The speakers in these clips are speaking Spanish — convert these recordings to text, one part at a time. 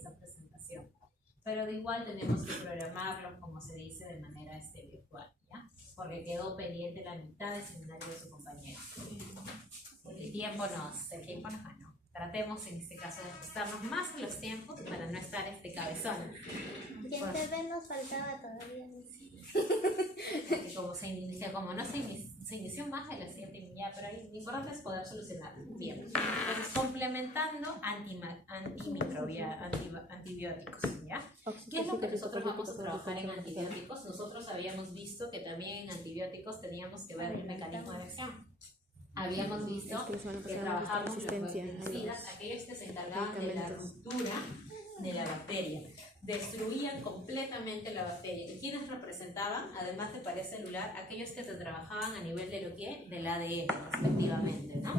esa presentación. Pero de igual tenemos que programarlo, como se dice, de manera virtual, ¿ya? Porque quedó pendiente la mitad del seminario de su compañero. El tiempo nos ganó. Tratemos en este caso de ajustarnos más a los tiempos para no estar cabezón. Y en TV nos faltaba todavía. Como no se inició más de las 7 ya, pero lo importante es poder solucionarlo. Bien. Entonces, complementando antibióticos, ¿ya? ¿Qué es lo que nosotros vamos a trabajar en antibióticos? Nosotros habíamos visto que también en antibióticos teníamos que ver el mecanismo de acción. Habíamos visto que trabajamos los bactericidas, aquellos que se encargaban de la ruptura de la bacteria, destruían completamente la bacteria. ¿Y quiénes representaban, además de pared celular, aquellos que se trabajaban a nivel de lo que del ADN, respectivamente, ¿no?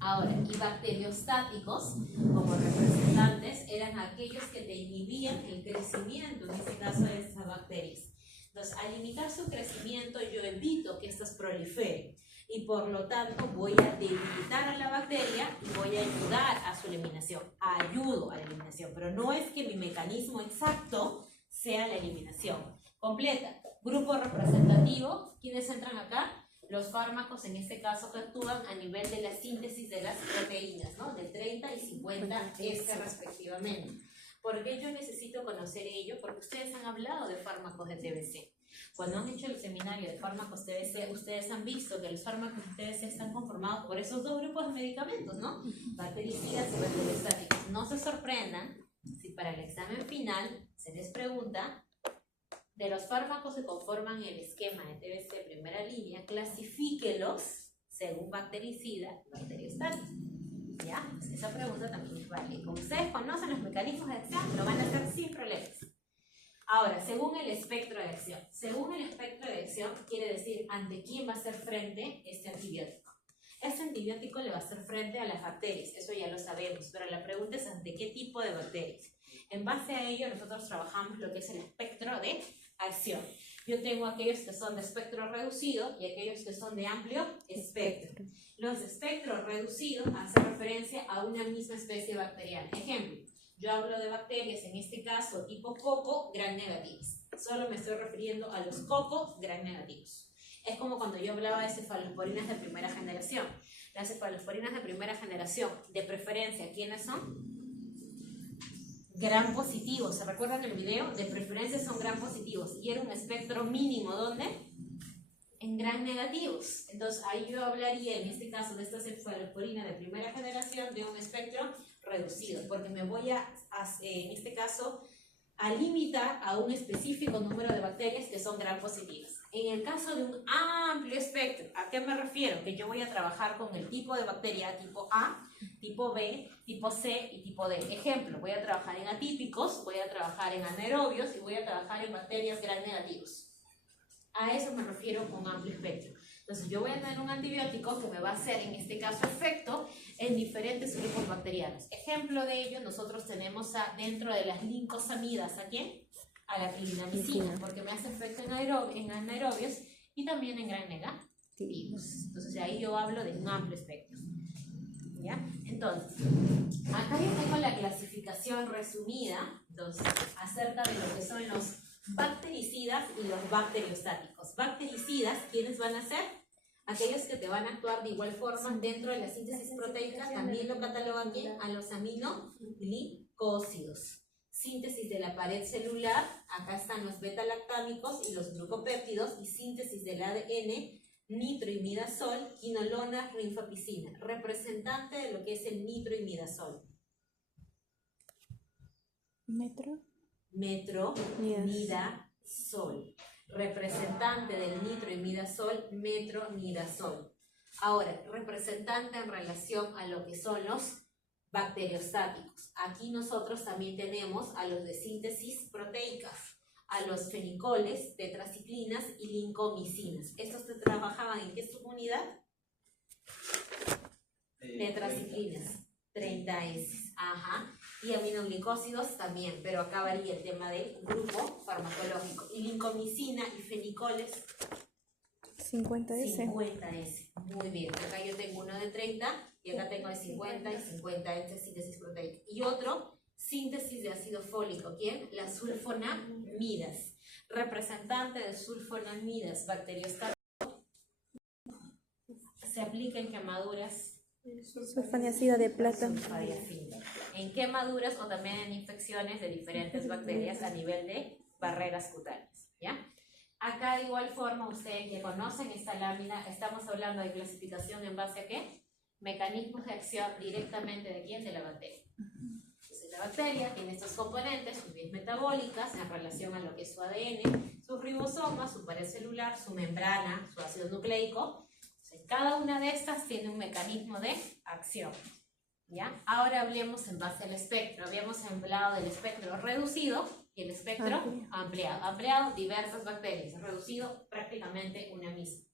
Ahora, y bacteriostáticos, como representantes, eran aquellos que te inhibían el crecimiento, en este caso de esas bacterias. Entonces, al limitar su crecimiento, yo evito que éstas proliferen. Y por lo tanto voy a debilitar a la bacteria y voy a ayudar a su eliminación. Ayudo a la eliminación, pero no es que mi mecanismo exacto sea la eliminación completa. Grupo representativo, ¿quiénes entran acá? Los fármacos, en este caso, que actúan a nivel de la síntesis de las proteínas, ¿no? De 30 y 50 respectivamente. ¿Por qué yo necesito conocer ello? Porque ustedes han hablado de fármacos de TBC. Cuando han hecho el seminario de fármacos TBC, ustedes han visto que los fármacos TBC están conformados por esos dos grupos de medicamentos, ¿no? Bactericidas y bacteriostáticos. No se sorprendan si para el examen final se les pregunta de los fármacos que conforman el esquema de TBC primera línea, clasifíquelos según bactericida y bacteriostático. ¿Ya? Pues esa pregunta también es válida. Como ustedes conocen los mecanismos de acción, lo van a hacer sin problemas. Ahora, según el espectro de acción. Según el espectro de acción, quiere decir ante quién va a hacer frente este antibiótico. Este antibiótico le va a hacer frente a las bacterias, eso ya lo sabemos, pero la pregunta es ante qué tipo de bacterias. En base a ello, nosotros trabajamos lo que es el espectro de acción. Yo tengo aquellos que son de espectro reducido y aquellos que son de amplio espectro. Los espectros reducidos hacen referencia a una misma especie bacteriana. Ejemplo, yo hablo de bacterias, en este caso tipo coco, gram negativas. Solo me estoy refiriendo a los cocos gram negativos. Es como cuando yo hablaba de cefalosporinas de primera generación. Las cefalosporinas de primera generación, de preferencia, ¿quiénes son? Gram positivos. ¿Se recuerdan el video? De preferencia son gram positivos. Y era un espectro mínimo, ¿dónde? En gram negativos. Entonces ahí yo hablaría, en este caso, de esta cefalosporina de primera generación, de un espectro reducido, porque me voy en este caso, a limitar a un específico número de bacterias que son gram positivas. En el caso de un amplio espectro, ¿a qué me refiero? Que yo voy a trabajar con el tipo de bacteria tipo A, tipo B, tipo C y tipo D. Ejemplo, voy a trabajar en atípicos, voy a trabajar en anaerobios y voy a trabajar en bacterias gram negativos. A eso me refiero con amplio espectro. Entonces yo voy a tener un antibiótico que me va a hacer, en este caso, efecto en diferentes grupos bacterianos. Ejemplo de ello, nosotros tenemos dentro de las lincosamidas, ¿a quién? A la clindamicina, porque me hace efecto en anaerobios y también en gram negativos. Entonces ahí yo hablo de un amplio espectro. ¿Ya? Entonces, acá yo tengo la clasificación resumida, entonces, acerca de lo que son los bactericidas y los bacteriostáticos. Bactericidas, ¿quiénes van a ser? Aquellos que te van a actuar de igual forma dentro de la síntesis proteica, también lo catalogan bien a los aminoglicósidos. Síntesis de la pared celular, acá están los beta-lactámicos y los glucopéptidos, y síntesis del ADN, nitroimidazol, quinolona, rinfampicina, representante de lo que es el nitroimidazol. Metronidazol, representante del nitroimidazol, metronidazol. Ahora, representante en relación a lo que son los bacteriostáticos. Aquí nosotros también tenemos a los de síntesis proteicas, a los fenicoles, tetraciclinas y lincomicinas. ¿Estos te trabajaban en qué subunidad? Tetraciclinas, 30S. Ajá. Y aminoglicósidos también, pero acá varía el tema del grupo farmacológico. Y lincomicina y fenicoles, 50S. 50S. Muy bien. Acá yo tengo uno de 30 y acá tengo de 50 y 50S, síntesis proteica. Y otro, síntesis ácido fólico. ¿Quién? Las sulfonamidas. Representante de sulfonamidas bacteriostáticas. Se aplica en quemaduras. Sulfaniacida de plata. Sulfadiafina. En quemaduras o también en infecciones de diferentes bacterias a nivel de barreras cutáneas. ¿Ya? Acá de igual forma, ustedes que conocen esta lámina, estamos hablando de clasificación en base a ¿qué? Mecanismos de acción directamente de quién, de la bacteria. Entonces la bacteria tiene estos componentes, sus vías metabólicas en relación a lo que es su ADN, sus ribosomas, su pared celular, su membrana, su ácido nucleico. Entonces, cada una de estas tiene un mecanismo de acción. ¿Ya? Ahora hablemos en base al espectro. Habíamos hablado del espectro reducido y el espectro ampliado. Ampliado, diversas bacterias. Reducido, prácticamente una misma.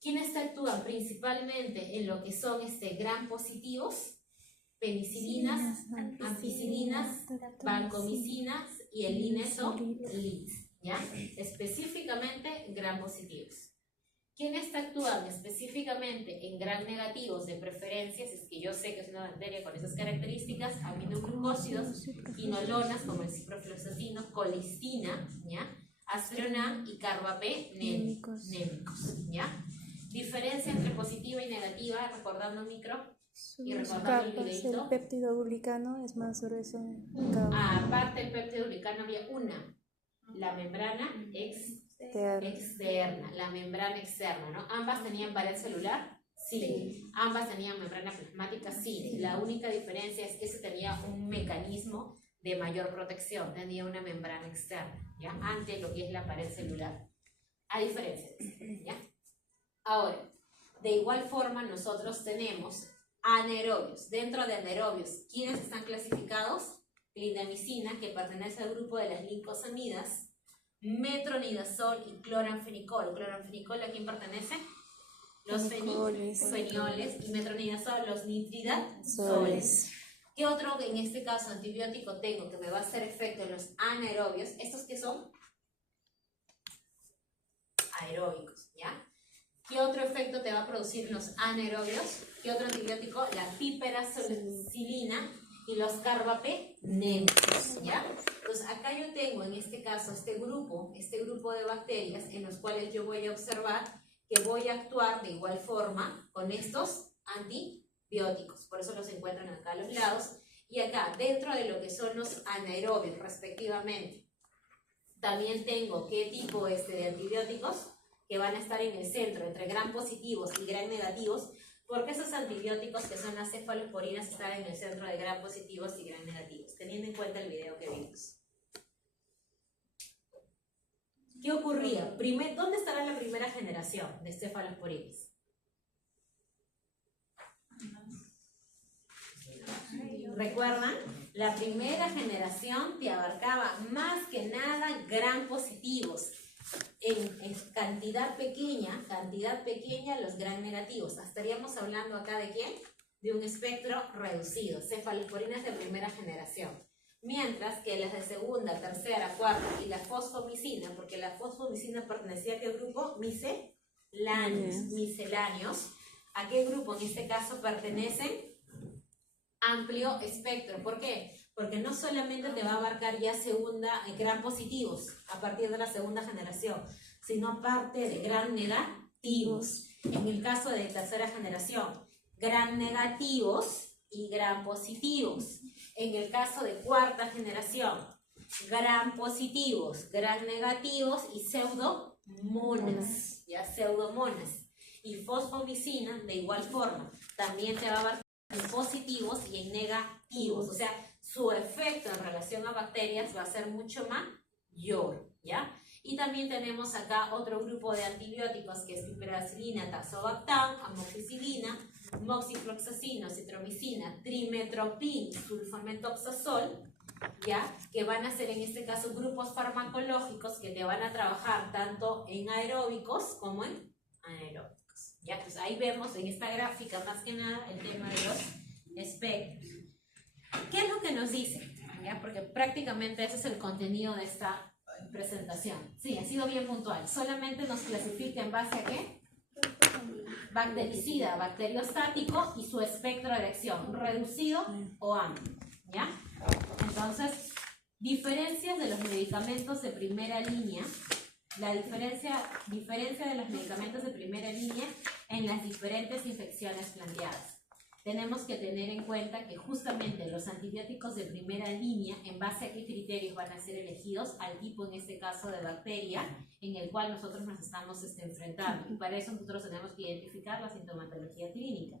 ¿Quiénes actúan principalmente en lo que son gram positivos? Penicilinas, ampicilinas, vancomicinas y el linesolid, ¿ya? Específicamente gram positivos. ¿Quiénes actúan específicamente en gram negativos de preferencia? Si es que yo sé que es una bacteria con esas características, aminoglucósidos, quinolonas como el ciprofloxacino, colistina, ¿ya? Astronam y carbapenémicos, ¿ya? Diferencia entre positiva y negativa, recordando micro y recordando el videito. El péptido glicano es más grueso. Aparte del péptido glicano había una, la membrana externa, la membrana externa, ¿no? Ambas tenían pared celular, sí. Ambas tenían membrana plasmática, sí. La única diferencia es que ese tenía un mecanismo de mayor protección, tenía una membrana externa, ¿ya? Ante lo que es la pared celular. A diferencia de esto, ¿ya? Ahora, de igual forma nosotros tenemos anaerobios. Dentro de anaerobios, ¿quiénes están clasificados? Clindamicina, que pertenece al grupo de las glincosamidas, metronidazol y cloranfenicol. ¿Cloranfenicol a quién pertenece? Los fenioles y metronidazol, los nitridazoles. ¿Qué otro, en este caso, antibiótico tengo que me va a hacer efecto en los anaerobios? ¿Estos qué son? Aeróbicos, ¿ya? ¿Qué otro efecto te va a producir en los anaerobios? ¿Qué otro antibiótico? La piperacillina y los carbapenémicos, ¿ya? Entonces acá yo tengo en este caso este grupo de bacterias en los cuales yo voy a observar que voy a actuar de igual forma con estos antibióticos. Por eso los encuentran acá a los lados. Y acá, dentro de lo que son los anaerobios respectivamente, también tengo qué tipo de antibióticos que van a estar en el centro, entre gram positivos y gram negativos, porque esos antibióticos que son las cefalosporinas están en el centro de gram positivos y gram negativos, teniendo en cuenta el video que vimos. ¿Qué ocurría? ¿Dónde estará la primera generación de cefalosporinas? ¿Recuerdan? La primera generación te abarcaba más que nada gram positivos. En cantidad pequeña los gram negativos. Estaríamos hablando acá de ¿quién? De un espectro reducido, cefalosporinas de primera generación. Mientras que las de segunda, tercera, cuarta y la fosfomicina, porque la fosfomicina pertenecía a qué grupo? Misceláneos. ¿A qué grupo en este caso pertenecen? Amplio espectro. ¿Por qué? Porque no solamente te va a abarcar ya gram positivos a partir de la segunda generación, sino parte de gram negativos. En el caso de tercera generación, gram negativos y gram positivos. En el caso de cuarta generación, gram positivos, gram negativos y pseudomonas, ya pseudomonas. Y fosfomicina de igual forma, también te va a abarcar en positivos y en negativos, o sea, su efecto en relación a bacterias va a ser mucho mayor, ¿ya? Y también tenemos acá otro grupo de antibióticos que es piperacillina, tazobactam, amoxicilina, moxifloxacino, citromicina, trimetoprim, sulfamethoxazol, ¿ya? Que van a ser en este caso grupos farmacológicos que te van a trabajar tanto en aeróbicos como en anaeróbicos, ¿ya? Entonces ahí vemos en esta gráfica más que nada el tema de los espectros. ¿Qué es lo que nos dice? ¿Ya? Porque prácticamente ese es el contenido de esta presentación. Sí, ha sido bien puntual. Solamente nos clasifica en base a ¿qué? Bactericida, bacteriostático y su espectro de acción, reducido o amplio. ¿Ya? Entonces, diferencias de los medicamentos de primera línea. La diferencia de los medicamentos de primera línea en las diferentes infecciones planteadas. Tenemos que tener en cuenta que justamente los antibióticos de primera línea, en base a qué criterios van a ser elegidos, al tipo en este caso de bacteria en el cual nosotros nos estamos enfrentando. Y para eso nosotros tenemos que identificar la sintomatología clínica.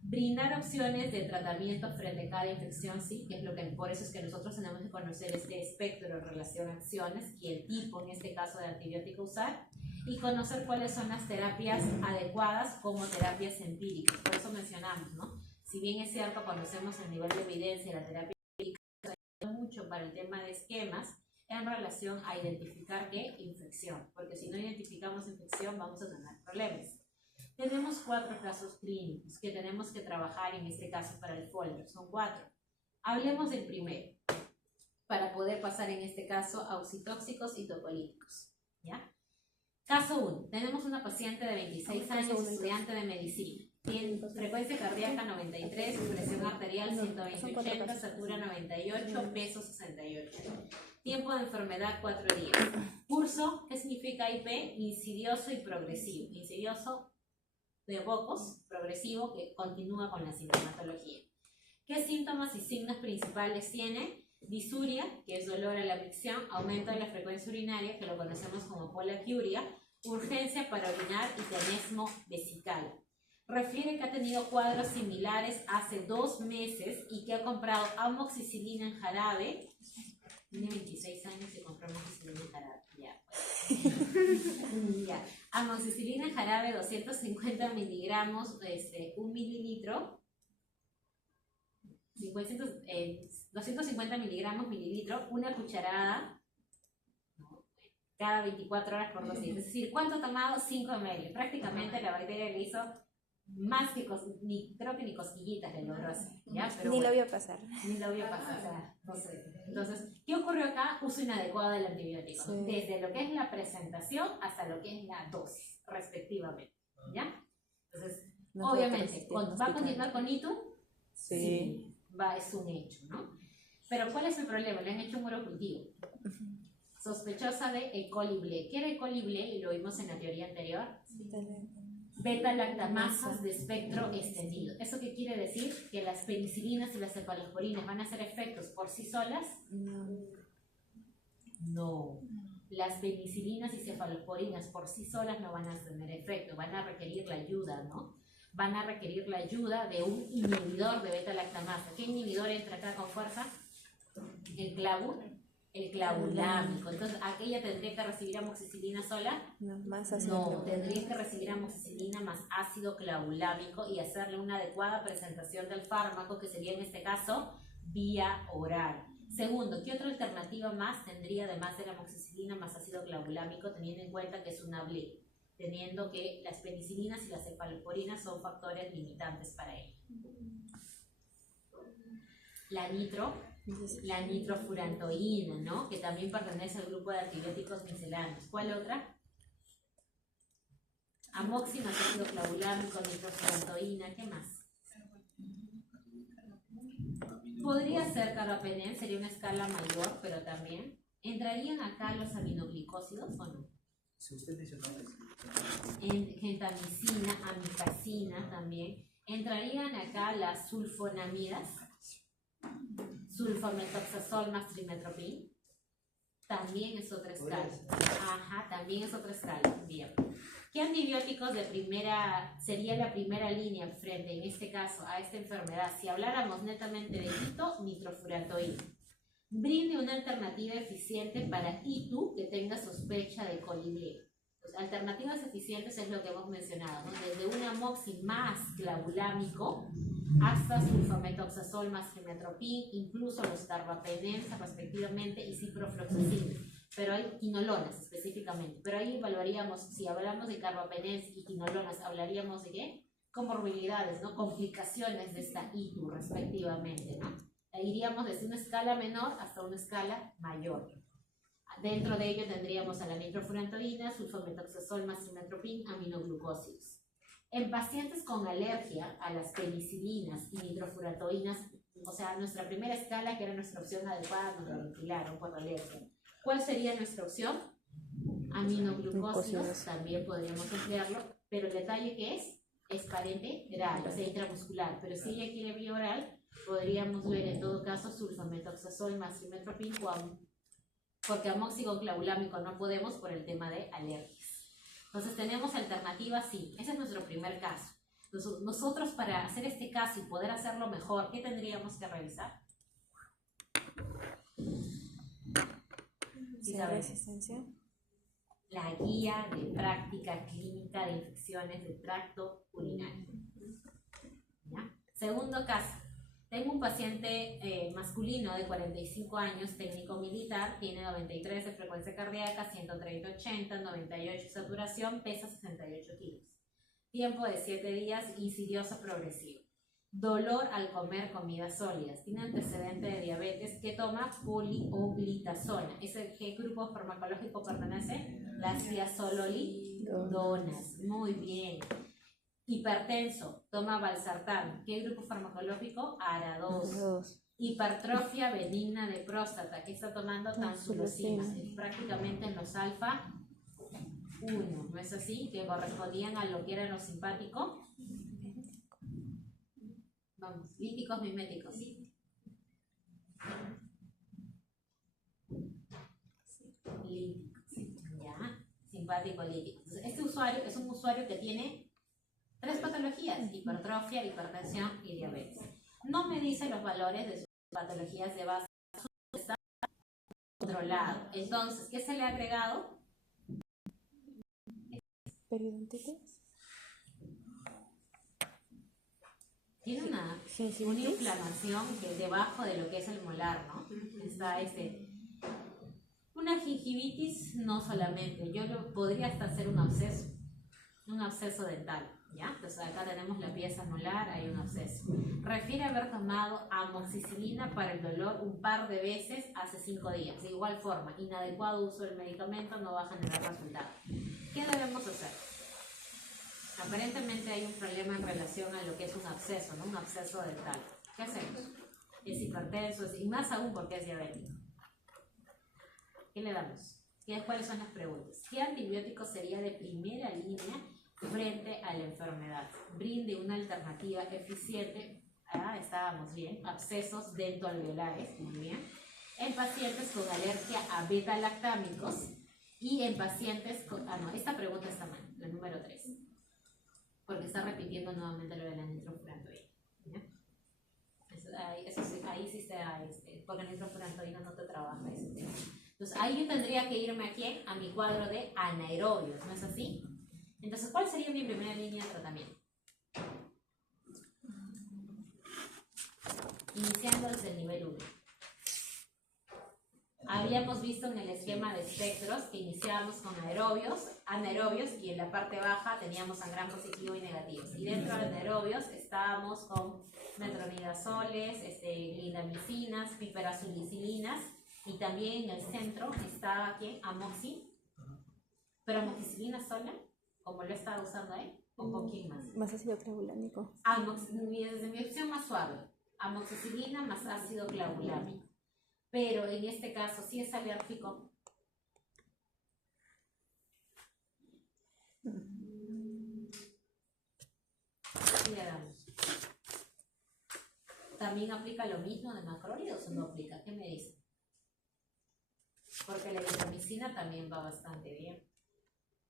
Brindar opciones de tratamiento frente a cada infección, sí, que es lo que, por eso es que nosotros tenemos que conocer este espectro de relación acciones y el tipo, en este caso, de antibiótico usar, y conocer cuáles son las terapias adecuadas como terapias empíricas. Por eso mencionamos, ¿no? Si bien es cierto, conocemos el nivel de evidencia y la terapia empírica ayuda mucho para el tema de esquemas en relación a identificar qué infección, porque si no identificamos infección vamos a tener problemas. Tenemos 4 casos clínicos que tenemos que trabajar en este caso para el folder. Son 4. Hablemos del primero, para poder pasar en este caso a oxitóxicos y tocolíticos. ¿Ya? Caso 1. Tenemos una paciente de 26 años, estudiante de medicina. Tiene frecuencia cardíaca 93, presión arterial 120/80, estatura 98, peso 68. Tiempo de enfermedad 4 días. Curso, ¿qué significa IP? Insidioso y progresivo. Insidioso de pocos, progresivo, que continúa con la sintomatología. ¿Qué síntomas y signos principales tiene? Disuria, que es dolor a la micción, aumento de la frecuencia urinaria, que lo conocemos como polaquiuria, urgencia para orinar y tenesmo vesical. Refiere que ha tenido cuadros similares hace 2 meses y que ha comprado amoxicilina en jarabe. Tiene 26 años y compró amoxicilina en jarabe. Ya, pues. Ya. Amoxicilina en jarabe 250 miligramos, 1 mililitro, 250 miligramos, mililitro, una cucharada, ¿no? Cada 24 horas por 2 días. Es decir, ¿cuánto ha tomado? 5 ml. Prácticamente la bacteria le hizo más que, creo que ni cosquillitas le logró hacer, ¿ya? Pero ni bueno, lo vio pasar. Ni lo vio pasar, o sea, no sé. Entonces, ¿qué ocurrió acá? Uso inadecuado del antibiótico, Sí. desde lo que es la presentación hasta lo que es la dosis, respectivamente, ¿ya? Entonces, obviamente, ¿va a continuar con ITU? Sí. Es un hecho, ¿no? Pero ¿cuál es el problema? Le han hecho un urocultivo. Sospechosa de E. coli ble. ¿Qué era E. coli ble? Y lo vimos en la teoría anterior. Beta-lactamasas de espectro extendido. ¿Eso qué quiere decir? Que las penicilinas y las cefalosporinas van a hacer efectos por sí solas. No. Las penicilinas y cefalosporinas por sí solas no van a tener efecto, van a requerir la ayuda, ¿no? Van a requerir la ayuda de un inhibidor de beta-lactamasa. ¿Qué inhibidor entra acá con fuerza? El clavulámico. Entonces, ¿aquella tendría que recibir amoxicilina sola? No, más ácido. No, tendría que recibir amoxicilina más ácido clavulámico y hacerle una adecuada presentación del fármaco, que sería en este caso vía oral. Segundo, ¿qué otra alternativa más tendría además de la amoxicilina más ácido clavulámico, teniendo en cuenta que es una BLE, teniendo que las penicilinas y las cefalosporinas son factores limitantes para ello? La nitrofurantoína, ¿no? Que también pertenece al grupo de antibióticos misceláneos. ¿Cuál otra? Amoxi más ácido clavulámico, nitrofurantoína, ¿qué más? Podría ser carbapenem, sería una escala mayor, pero también. ¿Entrarían acá los aminoglicósidos o no? Si usted mencionó Gentamicina, amicacina también. ¿Entrarían acá las sulfonamidas? Sulfametoxazol más trimetropin. También es otra escala. Ajá, también es otra escala. Bien. ¿Qué antibióticos sería la primera línea frente, en este caso, a esta enfermedad? Si habláramos netamente de ITU, nitrofurantoína. Brinde una alternativa eficiente para ITU que tenga sospecha de coli ble. Alternativas eficientes es lo que hemos mencionado, ¿no? Desde un amoxi más clavulámico hasta sulfametoxazol más trimetropin, incluso los carbapenems respectivamente y ciprofloxacina. Pero hay quinolonas específicamente. Pero ahí evaluaríamos, si hablamos de carbapenems y quinolonas, hablaríamos de qué? Comorbilidades, ¿no? Complicaciones de esta ITU respectivamente, ¿no? Iríamos desde una escala menor hasta una escala mayor. Dentro de ello tendríamos a la nitrofurantoína, sulfametoxazol más trimetropin, aminoglucósidos. En pacientes con alergia a las penicilinas y nitrofurantoínas, O sea, nuestra primera escala, que era nuestra opción adecuada, nos la ventilaron por alergia. ¿Cuál sería nuestra opción? Aminoglucósidos, también podríamos emplearlo, pero el detalle que es parenteral, o sea, intramuscular. Pero si ella quiere vía oral, podríamos ver en todo caso sulfamethoxazol más trimethoprim, porque amoxiciclobulámico no podemos por el tema de alergias. Entonces tenemos alternativas, sí. Ese es nuestro primer caso. Entonces, nosotros para hacer este caso y poder hacerlo mejor, ¿qué tendríamos que revisar? ¿Sí resistencia? La guía de práctica clínica de infecciones del tracto urinario. ¿Ya? Segundo caso. Tengo un paciente masculino de 45 años, técnico militar, tiene 93 de frecuencia cardíaca, 130/80, 98 de saturación, pesa 68 kilos. Tiempo de 7 días, insidioso progresivo. Dolor al comer comidas sólidas. Tiene antecedente de diabetes que toma polioglitazona. ¿Qué grupo farmacológico pertenece? Las thiazololidonas. Muy bien. Hipertenso, toma valsartán. ¿Qué grupo farmacológico? ARA2. Hipertrofia benigna de próstata. ¿Qué está tomando? Tamsulosina. Prácticamente en los alfa 1, ¿no es así? Que correspondían a lo que era lo simpático. Vamos, líticos miméticos. Líticos, ya. Simpático lítico. Entonces, este usuario es un usuario que tiene 3 patologías: hipertrofia, hipertensión y diabetes. No me dice los valores de sus patologías de base, está controlado. Entonces, ¿qué se le ha agregado? Periodontitis. Tiene una inflamación que debajo de lo que es el molar, ¿no? Está una gingivitis, no solamente. Podría hasta ser un absceso dental, ¿ya? Entonces acá tenemos la pieza molar, hay un absceso. Refiere haber tomado amoxicilina para el dolor un par de veces hace 5 días. De igual forma, inadecuado uso del medicamento no va a generar resultado. ¿Qué debemos hacer? Aparentemente hay un problema en relación a lo que es un absceso, ¿no? Un absceso dental. ¿Qué hacemos? Es hipertenso, y más aún porque es diabético. ¿Qué le damos? ¿Cuáles son las preguntas? ¿Qué antibiótico sería de primera línea frente a la enfermedad? Brinde una alternativa eficiente. Estábamos bien. Abscesos dentoalveolares, muy bien. En pacientes con alergia a beta-lactámicos y en pacientes con... esta pregunta está mal, la número 3. Porque está repitiendo nuevamente lo de la nitrofurantoína. Ahí sí está, porque la nitrofurantoína no te trabaja ese tema. Entonces ahí yo tendría que irme ¿a quién? A mi cuadro de anaerobios, ¿no es así? Entonces, ¿cuál sería mi primera línea de tratamiento? Iniciando desde el nivel 1. Habíamos visto en el esquema de espectros que iniciábamos con anaerobios, y en la parte baja teníamos sangran positivo y negativos. Y dentro de anaerobios estábamos con metronidazoles, glindamicinas, piperazulicinas, y también en el centro estaba ¿quién? Amoxi. Pero amoxicilina sola, como lo estaba usando ahí, o con quién más. Más ácido clavulámico. Desde mi opción más suave, amoxicilina más ácido clavulámico. Pero en este caso, si es alérgico, ¿qué le damos? ¿También aplica lo mismo de macrólidos o no aplica? ¿Qué me dice? Porque la erytromicina también va bastante bien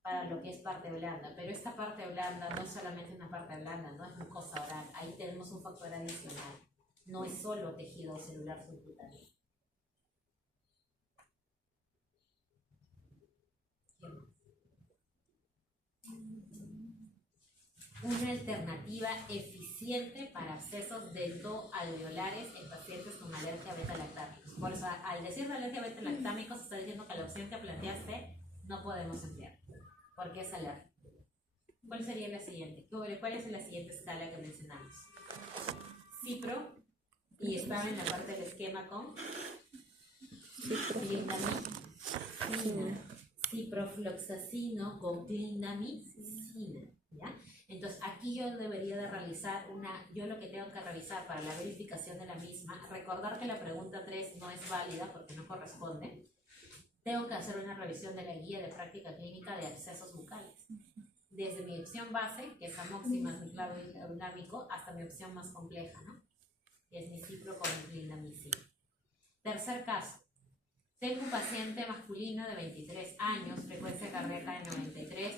para lo que es parte blanda, pero esta parte blanda no es solamente una parte blanda, no es mucosa oral, ahí tenemos un factor adicional, no es solo tejido celular subcutáneo. Una alternativa eficiente para abscesos dentoalveolares en pacientes con alergia a beta-lactámicos. Por eso, al decir de alergia a beta-lactámicos, se está diciendo que la opción que planteaste no podemos emplear, porque es alérgico. ¿Cuál sería la siguiente? ¿Cuál es la siguiente escala que mencionamos? Cipro, y estaba en la parte del esquema con clindamicina. Ciprofloxacino con clindamicina, ¿ya? Entonces, aquí yo debería de realizar yo lo que tengo que revisar para la verificación de la misma, recordar que la pregunta 3 no es válida porque no corresponde. Tengo que hacer una revisión de la guía de práctica clínica de accesos bucales. Desde mi opción base, que es amoxicilina dinámico, hasta mi opción más compleja, ¿no? Que es mi cipro con clindamicina. Tercer caso. Tengo un paciente masculino de 23 años, frecuencia cardíaca de 93,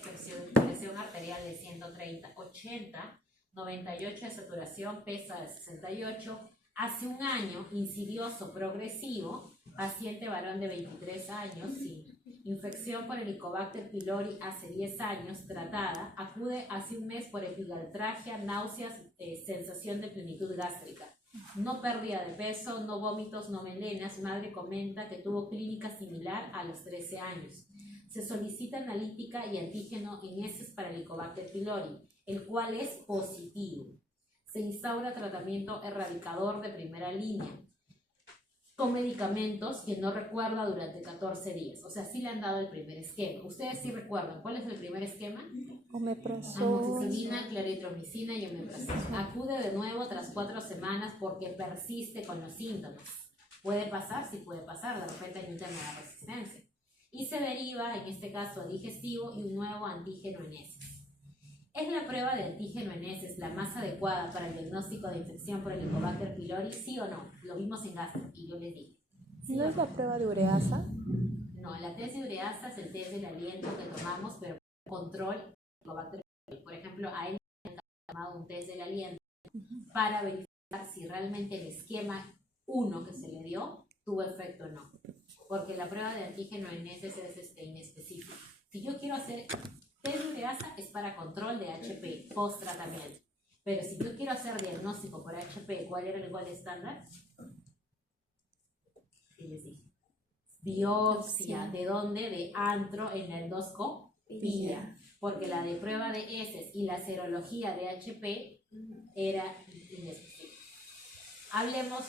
presión arterial de 130, 80, 98 de saturación, pesa de 68. Hace un año, insidioso progresivo, paciente varón de 23 años, sí. Infección por Helicobacter pylori hace 10 años, tratada. Acude hace un mes por epigaltralgia, náuseas, sensación de plenitud gástrica. No pérdida de peso, no vómitos, no melenas. Madre comenta que tuvo clínica similar a los 13 años. Se solicita analítica y antígeno en heces para Helicobacter pylori, el cual es positivo. Se instaura tratamiento erradicador de primera línea con medicamentos que no recuerda durante 14 días. O sea, sí le han dado el primer esquema. ¿Ustedes sí recuerdan cuál es el primer esquema? Omeprazol. Amoxicilina, claritromicina y omeprazol. Acude de nuevo tras 4 semanas porque persiste con los síntomas. ¿Puede pasar? Sí puede pasar. De repente hay un tema de resistencia. Y se deriva, en este caso, a digestivo y un nuevo antígeno en heces. ¿Es la prueba de antígeno en heces la más adecuada para el diagnóstico de infección por Helicobacter pylori? ¿Sí o no? Lo vimos en gastro y yo les dije. ¿Sí ¿No es la prueba de ureasa? No, la test de ureasa es el test del aliento que tomamos, pero control Helicobacter pylori. Por ejemplo, a él le han tomado un test del aliento para verificar si realmente el esquema 1 que se le dio tuvo efecto o no. Porque la prueba de antígeno en heces es inespecífica. Si yo quiero hacer test de ureasa es para control de HP post-tratamiento. Pero si yo quiero hacer diagnóstico por HP, ¿cuál era el igual estándar? Sí, les dije. Biopsia. ¿De dónde? De antroendoscopía. Porque la de prueba de heces y la serología de HP era inespecífica. Hablemos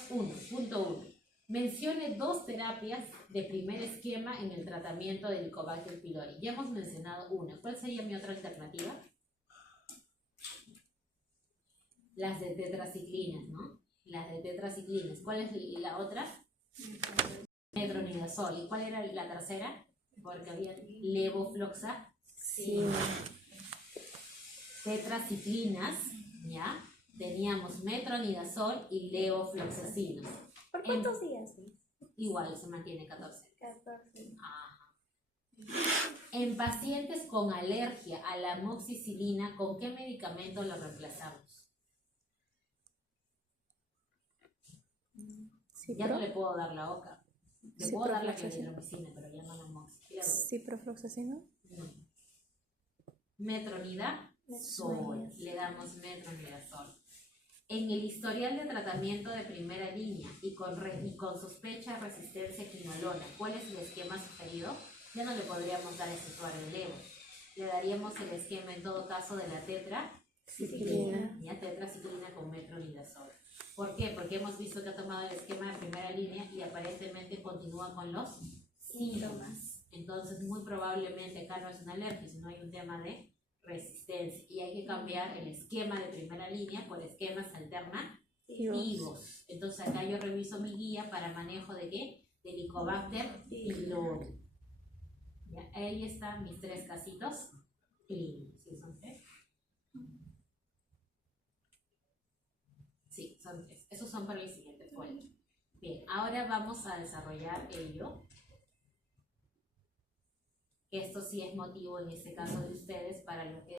punto 1. Mencione 2 terapias de primer esquema en el tratamiento del Helicobacter pylori. Ya hemos mencionado una. ¿Cuál sería mi otra alternativa? Las de tetraciclinas, ¿no? Las de tetraciclinas. ¿Cuál es la otra? Metronidazol. ¿Y cuál era la tercera? Porque había levofloxacin. Sí. Tetraciclinas, ¿ya? Teníamos metronidazol y levofloxacin. ¿Por cuántos días? Igual se mantiene 14. 14. Ajá. En pacientes con alergia a la amoxicilina, ¿con qué medicamento lo reemplazamos? Ya no le puedo dar la OCA. Le puedo dar la claritromicina, pero ya no la amoxicilina. ¿Ciprofloxacina? No. Metronidazol. Le damos metronidazol. En el historial de tratamiento de primera línea y con sospecha de resistencia a quinolona, ¿cuál es el esquema sugerido? Ya no le podríamos dar ese usuario de levo. Le daríamos el esquema en todo caso de la tetraciclina. Ya tetraciclina con metronidazol. ¿Por qué? Porque hemos visto que ha tomado el esquema de primera línea y aparentemente continúa con los síntomas. Entonces, muy probablemente acá no es una alergia, sino hay un tema de resistencia y hay que cambiar el esquema de primera línea por esquemas alternativos. Entonces acá yo reviso mi guía para manejo de ¿qué? De Helicobacter pylori. Ahí están mis 3 casitos clínicos. ¿Sí son 3? Sí, son 3. Esos son para el siguiente folio. Bien, ahora vamos a desarrollar ello. Esto sí es motivo en este caso de ustedes para lo que